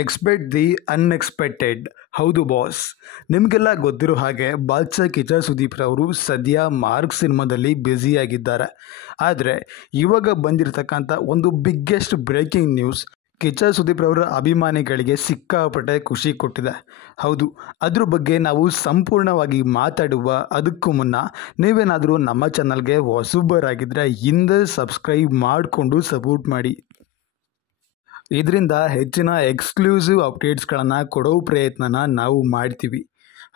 Expect the unexpected. ಹೌದು boss, ನಿಮಗೆಲ್ಲ ಗೊತ್ತಿರೋ ಹಾಗೆ ಬಾದ್ಶಾ ಕಿಚ್ಚ ಸುದೀಪ್ ರವರು ಸದ್ಯ ಮಾರ್ಕ್ ಸಿನಿಮಾದಲ್ಲಿ ಬ್ಯುಸಿಯಾಗಿದ್ದಾರೆ. ಆದರೆ ಇವಾಗ ಬಂದಿರತಕ್ಕಂಥ ಒಂದು biggest breaking news Kichcha Sudeep ರವರ ಅಭಿಮಾನಿಗಳಿಗೆ ಸಿಕ್ಕಾಪಟ್ಟೆ ಖುಷಿ ಕೊಟ್ಟಿದೆ. ಹೌದು, ಅದ್ರ ಬಗ್ಗೆ ನಾವು ಸಂಪೂರ್ಣವಾಗಿ ಮಾತಾಡುವ ಅದಕ್ಕೂ ಮುನ್ನ ನೀವೇನಾದರೂ ನಮ್ಮ ಚಾನಲ್ಗೆ ಹೊಸಬರಾಗಿದ್ದರೆ ಹಿಂದೆ ಸಬ್ಸ್ಕ್ರೈಬ್ ಮಾಡಿಕೊಂಡು ಸಪೋರ್ಟ್ ಮಾಡಿ. ಇದರಿಂದ ಹೆಚ್ಚಿನ ಎಕ್ಸ್ಕ್ಲೂಸಿವ್ ಅಪ್ಡೇಟ್ಸ್ಗಳನ್ನು ಕೊಡೋ ಪ್ರಯತ್ನನ ನಾವು ಮಾಡ್ತೀವಿ.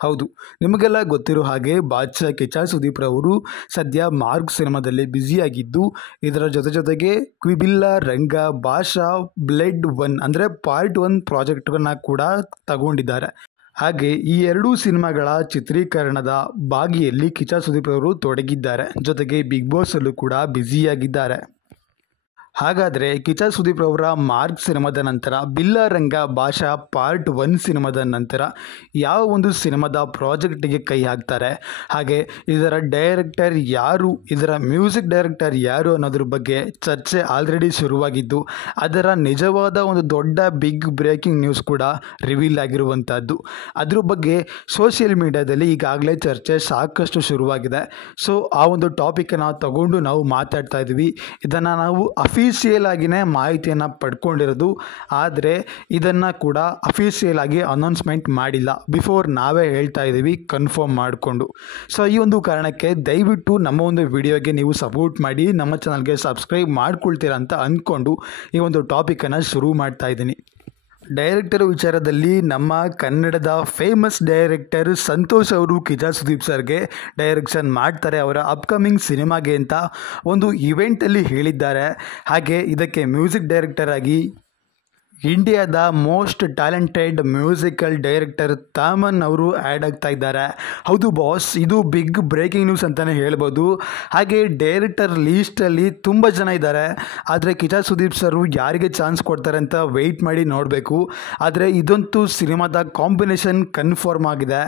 ಹೌದು, ನಿಮಗೆಲ್ಲ ಗೊತ್ತಿರೋ ಹಾಗೆ ಬಾದ್ಶಾ ಕಿಚ್ಚ ಸುದೀಪ್ ರವರು ಸದ್ಯ ಮಾರ್ಕ್ ಸಿನಿಮಾದಲ್ಲಿ ಬ್ಯುಸಿಯಾಗಿದ್ದು, ಇದರ ಜೊತೆಗೆ ಕ್ವಿಬಿಲ್ಲ ರಂಗ ಭಾಷಾ ಬ್ಲಡ್ 1 ಅಂದರೆ ಪಾರ್ಟ್ 1 ಪ್ರಾಜೆಕ್ಟನ್ನು ಕೂಡ ತಗೊಂಡಿದ್ದಾರೆ. ಹಾಗೆ ಈ ಎರಡೂ ಸಿನಿಮಾಗಳ ಚಿತ್ರೀಕರಣದ ಭಾಗಿಯಲ್ಲಿ ಕಿಚ್ಚ ಸುದೀಪ್ ರವರು ತೊಡಗಿದ್ದಾರೆ. ಜೊತೆಗೆ ಬಿಗ್ ಬಾಸಲ್ಲೂ ಕೂಡ ಬ್ಯುಸಿಯಾಗಿದ್ದಾರೆ. ಹಾಗಾದರೆ ಕಿಚ್ಚ ಸುದೀಪ್ ರವರ ಮಾರ್ಕ್ ಸಿನಿಮಾದ ನಂತರ ಬಿಲ್ಲ ರಂಗ ಭಾಷಾ ಪಾರ್ಟ್ 1 ಸಿನಿಮಾದ ನಂತರ ಯಾವ ಒಂದು ಸಿನಿಮಾದ ಪ್ರಾಜೆಕ್ಟಿಗೆ ಕೈ ಹಾಕ್ತಾರೆ, ಹಾಗೆ ಇದರ ಡೈರೆಕ್ಟರ್ ಯಾರು, ಇದರ ಮ್ಯೂಸಿಕ್ ಡೈರೆಕ್ಟರ್ ಯಾರು ಅನ್ನೋದ್ರ ಬಗ್ಗೆ ಚರ್ಚೆ ಆಲ್ರೆಡಿ ಶುರುವಾಗಿದ್ದು, ಅದರ ನಿಜವಾದ ಒಂದು ದೊಡ್ಡ ಬಿಗ್ ಬ್ರೇಕಿಂಗ್ ನ್ಯೂಸ್ ಕೂಡ ರಿವೀಲ್ ಆಗಿರುವಂಥದ್ದು. ಅದ್ರ ಬಗ್ಗೆ ಸೋಷಿಯಲ್ ಮೀಡಿಯಾದಲ್ಲಿ ಈಗಾಗಲೇ ಚರ್ಚೆ ಸಾಕಷ್ಟು ಶುರುವಾಗಿದೆ. ಸೊ ಆ ಒಂದು ಟಾಪಿಕನ್ನು ತಗೊಂಡು ನಾವು ಮಾತಾಡ್ತಾ ಇದ್ದೀವಿ. ಇದನ್ನು ನಾವು ಅಫಿಷಿಯಲ್ ಆಗಿಯೇ ಮಾಹಿತಿಯನ್ನು ಪಡ್ಕೊಂಡಿರೋದು, ಆದರೆ ಇದನ್ನು ಕೂಡ ಅಫಿಷಿಯಲ್ ಆಗಿ ಅನೌನ್ಸ್ಮೆಂಟ್ ಮಾಡಿಲ್ಲ. ಬಿಫೋರ್ ನಾವೇ ಹೇಳ್ತಾ ಇದ್ದೀವಿ ಕನ್ಫರ್ಮ್ ಮಾಡಿಕೊಂಡು. ಸೊ ಈ ಒಂದು ಕಾರಣಕ್ಕೆ ದಯವಿಟ್ಟು ನಮ್ಮ ಒಂದು ವಿಡಿಯೋಗೆ ನೀವು ಸಪೋರ್ಟ್ ಮಾಡಿ, ನಮ್ಮ ಚಾನಲ್ಗೆ ಸಬ್ಸ್ಕ್ರೈಬ್ ಮಾಡ್ಕೊಳ್ತೀರಾ ಅಂತ ಅಂದ್ಕೊಂಡು ಈ ಒಂದು ಟಾಪಿಕನ್ನು ಶುರು ಮಾಡ್ತಾ ಇದ್ದೀನಿ. ಡೈರೆಕ್ಟರ್ ವಿಚಾರದಲ್ಲಿ ನಮ್ಮ ಕನ್ನಡದ ಫೇಮಸ್ ಡೈರೆಕ್ಟರ್ ಸಂತೋಷ್ ಅವರು ಕಿಚ್ಚ ಸುದೀಪ್ ಸರ್ಗೆ ಡೈರೆಕ್ಷನ್ ಮಾಡ್ತಾರೆ ಅವರ ಅಪ್ಕಮಿಂಗ್ ಸಿನಿಮಾಗೆ ಅಂತ ಒಂದು ಇವೆಂಟಲ್ಲಿ ಹೇಳಿದ್ದಾರೆ. ಹಾಗೆ ಇದಕ್ಕೆ ಮ್ಯೂಸಿಕ್ ಡೈರೆಕ್ಟರ್ ಆಗಿ ಇಂಡಿಯಾದ most talented musical director Thaman ಅವರು ಆ್ಯಡ್ ಆಗ್ತಾ ಇದ್ದಾರೆ. ಹೌದು ಬಾಸ್, ಇದು ಬಿಗ್ ಬ್ರೇಕಿಂಗ್ ನ್ಯೂಸ್ ಅಂತಲೇ ಹೇಳ್ಬೋದು. ಹಾಗೆ ಡೈರೆಕ್ಟರ್ ಲೀಸ್ಟಲ್ಲಿ ತುಂಬ ಜನ ಇದ್ದಾರೆ, ಆದರೆ ಕಿಚ್ಚ ಸುದೀಪ್ ಸರು ಯಾರಿಗೆ ಚಾನ್ಸ್ ಕೊಡ್ತಾರೆ ಅಂತ ವೆಯ್ಟ್ ಮಾಡಿ ನೋಡಬೇಕು. ಆದರೆ ಇದಂತೂ ಸಿನಿಮಾದ ಕಾಂಬಿನೇಷನ್ ಕನ್ಫರ್ಮ್ ಆಗಿದೆ.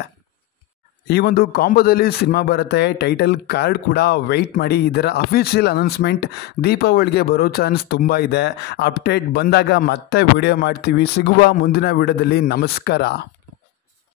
ಈ ಒಂದು ಕಾಂಬೋದಲ್ಲಿ ಸಿನಿಮಾ ಬರುತ್ತೆ, ಟೈಟಲ್ ಕಾರ್ಡ್ ಕೂಡ ವೆಯ್ಟ್ ಮಾಡಿ. ಇದರ ಅಫಿಷಿಯಲ್ ಅನೌನ್ಸ್ಮೆಂಟ್ ದೀಪಾವಳಿಗೆ ಬರೋ ಚಾನ್ಸ್ ತುಂಬ ಇದೆ. ಅಪ್ಡೇಟ್ ಬಂದಾಗ ಮತ್ತೆ ವಿಡಿಯೋ ಮಾಡ್ತೀವಿ. ಸಿಗುವ ಮುಂದಿನ ವಿಡಿಯೋದಲ್ಲಿ. ನಮಸ್ಕಾರ.